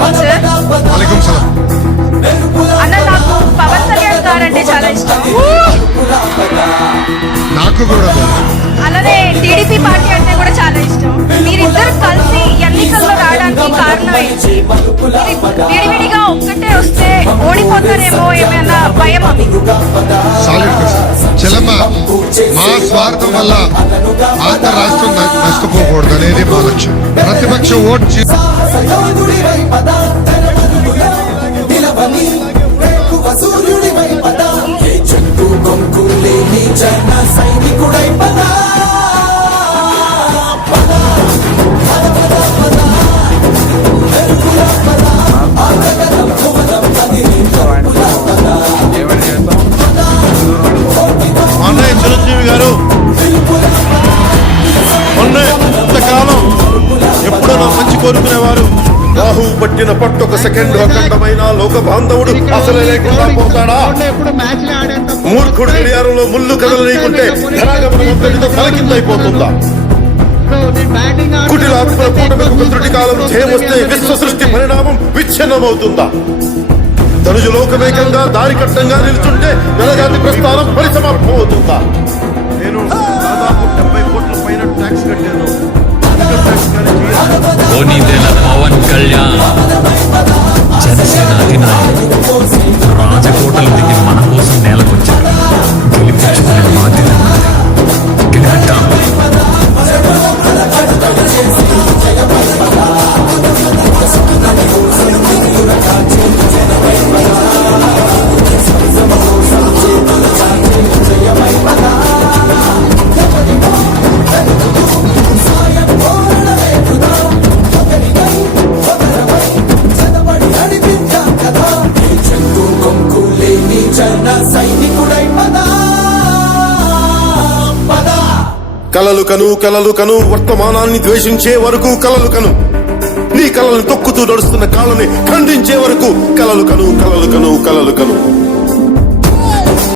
అస్సలాం sir అన్న నాకు పవన్ కళ్యాణ్ గారు అంటే చాలా ఇష్టం. నాకు కూడా అలానే టీడీపీ పార్టీ అంటే కూడా చాలా ఇష్టం. మీరిద్దరు కలిసి ఎన్నికల్లో రావడానికి కారణం ఏంటి విడివిడిగా ఒక్కటే వస్తే ఓడిపోతారేమో ఏమైనా భయం సాలిడ్ క్వశ్చన్ మా స్వార్థం వల్ల ఆంధ్ర రాష్ట్రం నష్టపోకూడదు అనేది మా లక్ష్యం. ప్రతిపక్ష ఓటు вода రాహు పట్టిన పట్టు ఒక సెకండ్ అఖండమైన లోక బాంధవుడు అసలు లేకుండా పోతాడా? మూర్ఖుడు గడియారంలో ముళ్ళు కదలనీకుంటే తలకిందైపోతుందా కుటిలాత్మల కూటమికి త్రుటి కాలం వస్తే విశ్వ సృష్టి పరిణామం విచ్ఛిన్నమవుతుందా? తనుజు లోకమేకంగా దారి కట్టంగా నిల్చుంటే వెలగాది ప్రస్థానం పరిసమాప్తం పవన్ కళ్యాణ్ కలలు కను కలలు కను వర్తమానాన్ని ద్వేషించే వరకు కలలు కను. నీ కలలు తొక్కుతూ నడుస్తున్న కాళ్ళని ఖండించే వరకు కలలు కను కలలు కను కలలు కను.